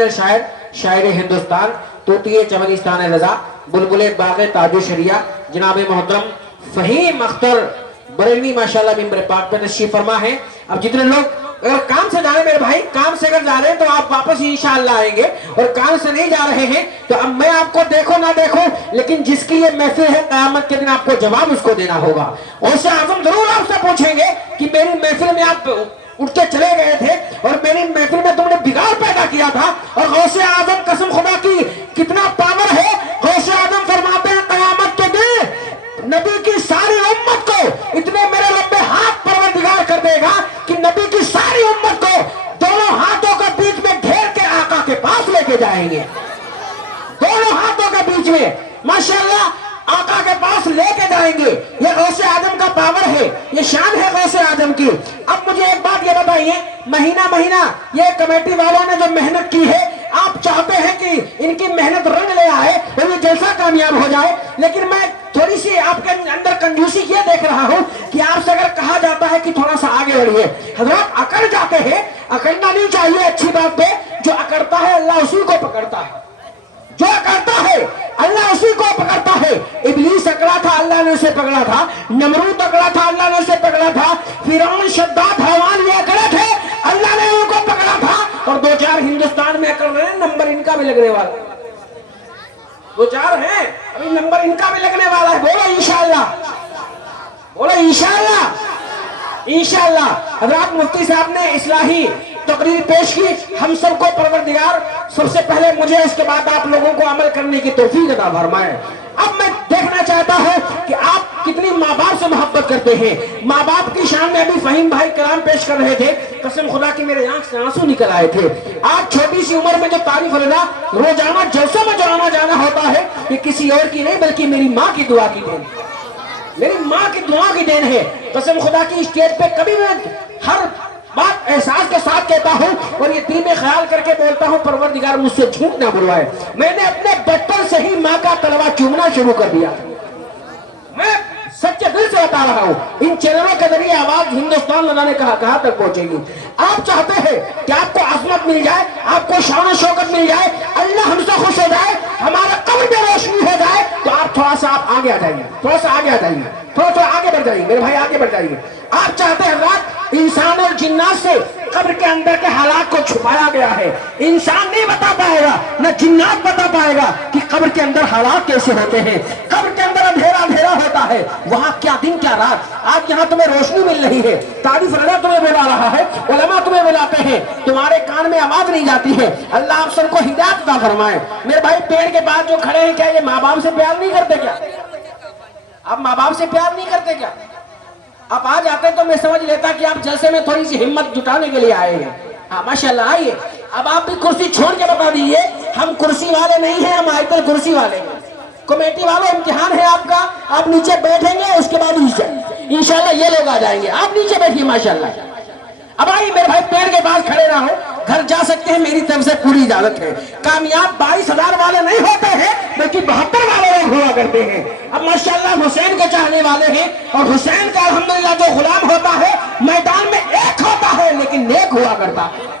शायर शायर हिंदुस्तान तोतिए चमनिस्तान रजा बुलबुले बाग ताजो शरिया जनाब मोहतरम फहीम अख्तर बरेलवी माशाल्लाह मिंबर पाक पे तशरीफ फरमा है। अब जितने लोग अगर काम से जा रहे हैं मेरे भाई, काम से अगर जा रहे हैं तो आप वापस इंशाअल्लाह आएंगे, और काम से नहीं जा रहे हैं तो अब मैं आपको देखो ना देखो, लेकिन जिसकी ये महफिल है क़यामत के दिन आपको जवाब उसको देना होगा। गौसे आज़म जरूर आपसे पूछेंगे कि मेरी महफिल में आप उठ के चले गए थे और मेरी महफिल में तुमने बिगाड़ पैदा किया था। और गौसे आज़म कसम खुदा की कितना पावर है, गौसे आज़म फरमाते हैं क़यामत के दिन नबी की सारी उम्मत को इतने मेरे लंबे हाथ परवरदिगार कर देगा कि नबी की सारी उम्मत को दोनों हाथों के बीच में घेर के आका के पास लेके जाएंगे, दोनों हाथों के बीच में माशाअल्लाह आका के पास लेके जाएंगे। ये गौसे आजम का पावर है, ये शान है गौसे आजम की। अब मुझे एक बात ये बताइए, महीना महीना ये कमेटी वालों ने जो मेहनत की है, आप चाहते हैं कि इनकी मेहनत रंग ले आए और ये जलसा कामयाब हो जाए, लेकिन मैं थोड़ी सी आपके अंदर कंजूसी ये देख रहा हूँ कि आपसे अगर कहा जाता है कि थोड़ा सा आगे बढ़िए, हजरत अकड़ जाते हैं। अकड़ना नहीं चाहिए अच्छी बात पे, जो अकड़ता है अल्लाह उसी को पकड़ता है, जो अकड़ता है अल्लाह उसी को पकड़ता है। इब्लीस अकड़ा था, अल्लाह ने उसे पकड़ा था। नमरूद अकड़ा था, अल्लाह ने उसे पकड़ा था। फिरौन, शद्दाद, हवान ये अकड़े थे, अल्लाह ने उनको पकड़ा था। और दो चार हिंदुस्तान में अकड़ रहे हैं, नंबर इनका भी लगने वाला, दो चार हैं अभी नंबर इनका भी लगने वाला है। बोलो इंशाअल्लाह, बोलो इंशाअल्लाह, इंशाअल्लाह। हज़रत मुफ्ती साहब ने इस्लाही तकरीर पेश की, हम सबको परवरदिगार सबसे पहले मुझे, उसके बाद आप लोगों को अमल करने की तौफीक अता फरमाए। अब मैं देखना चाहता हूं कि आप कितनी माँ बाप से मोहब्बत करते हैं। माँ बाप की शान में अभी फहीम भाई कलाम पेश कर रहे थे, कसम खुदा की मेरे आंख से आंसू निकल आए थे। आज छोटी सी उम्र में जो तारीफ रजा रोजाना जलसों में जो आना जाना होता है, ये किसी और की नहीं बल्कि मेरी माँ की दुआ की देन, मेरी माँ की दुआ की देन है। कसम खुदा की स्टेज पे कभी मैं हर बात एहसास के साथ कहता हूँ और ये दिल में ख्याल करके बोलता हूँ, परवरदिगार मुझसे झूठ ना बुलवाए। मैंने अपने बचपन से ही माँ का तलवा चूमना शुरू कर दिया। मैं सच्चे दिल से बता रहा हूँ, इन चैनलों के जरिए आवाज हिंदुस्तान लगाने कहाँ तक पहुंचेगी। आप चाहते हैं कि आपको अजमत मिल जाए, आपको शान शौकत मिल जाए, अल्लाह हमसे खुश हो जाए, हमारा कब्र में रोशनी हो जाए, तो आप थोड़ा सा आप आगे आ जाइए, थोड़ा सा आगे आ जाइए, थोड़ा आगे बढ़ जाइए मेरे भाई, आगे बढ़ जाइए। आप चाहते हैं रात इंसान और जिन्नात से कब्र के अंदर के हालात को छुपाया गया है। इंसान नहीं बता पाएगा, न जिन्नात बता पाएगा कि कब्र के अंदर हालात कैसे होते हैं। कब्र के अंदर अंधेरा अंधेरा होता है, वहां क्या दिन क्या रात। आज यहाँ तुम्हें रोशनी मिल रही है, तारीफ रजा तुम्हें बुला रहा है, उलमा तुम्हें बुलाते हैं, तुम्हारे कान में आवाज नहीं जाती है। अल्लाह आप सबको हिदायत अता फरमाए। मेरे भाई पेड़ के पास जो खड़े हैं, क्या ये माँ बाप से प्यार नहीं करते क्या? आप माँ बाप से प्यार नहीं करते क्या? आप आ जाते तो मैं समझ लेता कि आप जलसे में थोड़ी सी हिम्मत जुटाने के लिए आए हैं। हाँ माशाल्लाह, आइए। अब आप भी कुर्सी छोड़ के बता दीजिए, हम कुर्सी वाले नहीं हैं, हम आयतल कुर्सी वाले हैं। कमेटी वालों, इम्तिहान है आपका, आप नीचे बैठेंगे, उसके बाद इंशाल्लाह ये लोग आ जाएंगे। आप नीचे बैठिए माशाल्लाह। अब आइए मेरे भाई, पेड़ के पास खड़े ना हो, घर जा सकते हैं, मेरी तरफ से पूरी इजाजत है। कामयाब 22,000 वाले नहीं होते हैं, बल्कि 72 वाले लोग हुआ करते हैं। अब माशाल्लाह हुसैन के चाहने वाले हैं, और हुसैन का अल्हम्दुलिल्लाह जो गुलाम होता है मैदान में एक होता है, लेकिन नेक हुआ करता है,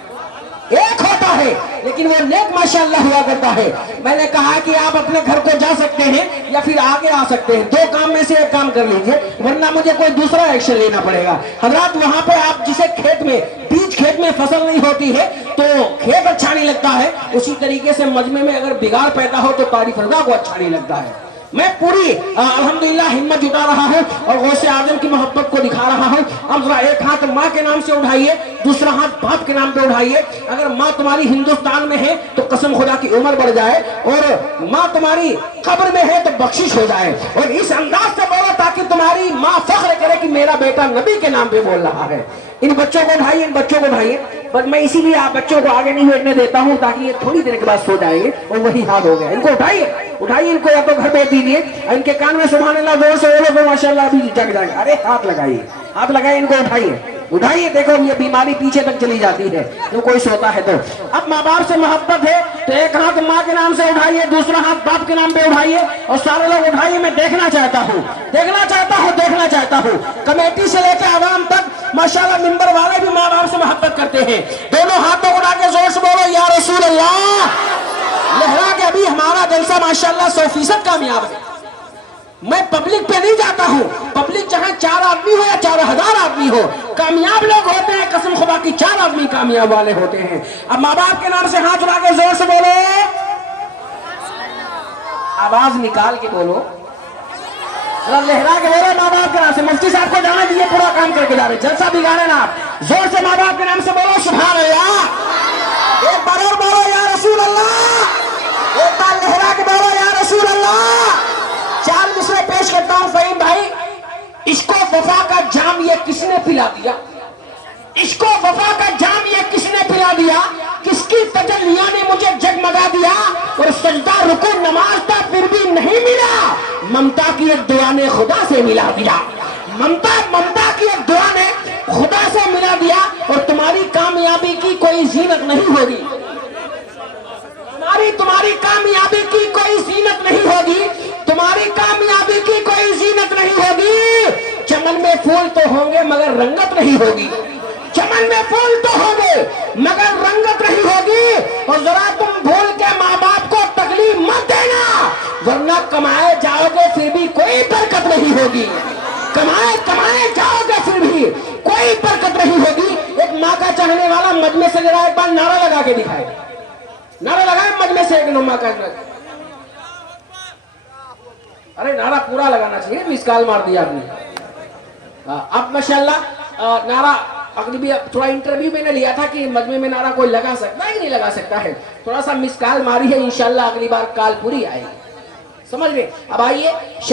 एक होता है लेकिन वो नेक माशाल्लाह हुआ करता है। मैंने कहा कि आप अपने घर को जा सकते हैं या फिर आगे आ सकते हैं, दो काम में से एक काम कर लीजिए, वरना मुझे कोई दूसरा एक्शन लेना पड़ेगा। हजरत वहां पे आप जिसे खेत में बीज खेत में फसल नहीं होती है तो खेत अच्छा नहीं लगता है, उसी तरीके से मजमे में अगर बिगाड़ पैदा हो तो तारीफ रजा को अच्छा नहीं लगता है। मैं पूरी अल्हम्दुलिल्लाह हिम्मत जुटा रहा हूँ और गौसे आजम की मोहब्बत को दिखा रहा हूँ। अब जरा एक हाथ माँ के नाम से उठाइए, दूसरा हाथ बाप के नाम पे उठाइए। अगर माँ तुम्हारी हिंदुस्तान में है तो कसम खुदा की उम्र बढ़ जाए, और माँ तुम्हारी कब्र में है तो बख्शिश हो जाए। और इस अंदाज से बोलो ताकि तुम्हारी माँ फख्र करे कि मेरा बेटा नबी के नाम पे बोल रहा है। इन बच्चों को उठाइए, इन बच्चों को उठाइए। बस मैं इसीलिए आप बच्चों को आगे नहीं बैठने देता हूँ ताकि ये थोड़ी देर के बाद सो जाएंगे, और वही हाल हो गया। इनको उठाइए, उठाइए इनको, या तो घर भेज दीजिए। इनके कान में सुभान अल्लाह जोर से बोलो तो माशाल्लाह अभी जग जाएंगे। अरे हाथ लगाइए, हाथ लगाइए, इनको उठाइए, उठाइए। देखो ये बीमारी पीछे तक चली जाती है जो कोई सोता है तो। अब माँ बाप से मोहब्बत है तो एक हाथ माँ के नाम से उठाइए, दूसरा हाथ बाप के नाम पे उठाइए, और सारे लोग उठाइए। मैं देखना चाहता हूँ, देखना चाहता हूँ, देखना चाहता हूँ, कमेटी से लेकर आवाम तक माशाल्लाह मिंबर वाले भी माँ बाप से मोहब्बत करते हैं। दोनों हाथों को उठा के जोर से बोलो या रसूल अल्लाह। लहरा के अभी हमारा जलसा माशाल्लाह 100% कामयाब है। मैं पब्लिक पे नहीं जाता हूँ, पब्लिक चाहे 4 आदमी हो या 4000 आदमी हो, कामयाब लोग होते हैं कसम खुदा की 4 आदमी कामयाब वाले होते हैं। अब माँ बाप के नाम से हाथ उठा के जोर से बोलो, आवाज निकाल के बोलो, लहरा के बोलो माँ बाप के नाम से। मुफ्ती साहब को जाने दीजिए, पूरा काम करके जा रहे, जलसा बिगाड़े ना आप। जोर से माँ बाप के नाम से बोलो सुभान अल्लाह। एक बार और बोलो या रसूल अल्लाह। एक बार लहरा के बोलो या रसूल अल्लाह। 4 मिसरे पेश करता हूं फहीम भाई। इसको वफा का जाम ये किसने पिला दिया? इसको वफा का जाम ये किसने पिला दिया? किसकी तजल्लियां ने मुझे जगमगा दिया? और सजदा रुकू नमाज था फिर भी नहीं मिला, ममता की एक दुआ ने खुदा से मिला दिया। ममता की एक दुआ ने खुदा से मिला दिया। और तुम्हारी कामयाबी की कोई जीनत नहीं होगी, तुम्हारी कामयाबी की कोई जीनत नहीं होगी, तुम्हारी कामयाबी की कोई जीनत नहीं होगी। चमन में फूल तो होंगे मगर रंगत नहीं होगी, चमन में फूल तो होंगे मगर रंगत नहीं होगी। और जरा तुम भूल के माँ बाप को तकलीफ मत देना, वरना कमाए जाओगे फिर भी कोई बरकत नहीं होगी। कमाए जाओगे फिर भी कोई बरकत नहीं होगी। एक माँ का चाहने वाला मजमे से जरा एक बार नारा लगा के दिखाए, नारा लगाए मजमे से एक माँ का। अरे नारा पूरा लगाना चाहिए, मिसकाल मार दिया आपने। अब माशाल्लाह नारा अगली भी थोड़ा इंटरव्यू मैंने लिया था कि मजमे में नारा कोई लगा सकता है कि नहीं लगा सकता है, थोड़ा सा मिसकाल मारी है, इंशाल्लाह अगली बार काल पूरी आएगी, समझ गए। अब आइए।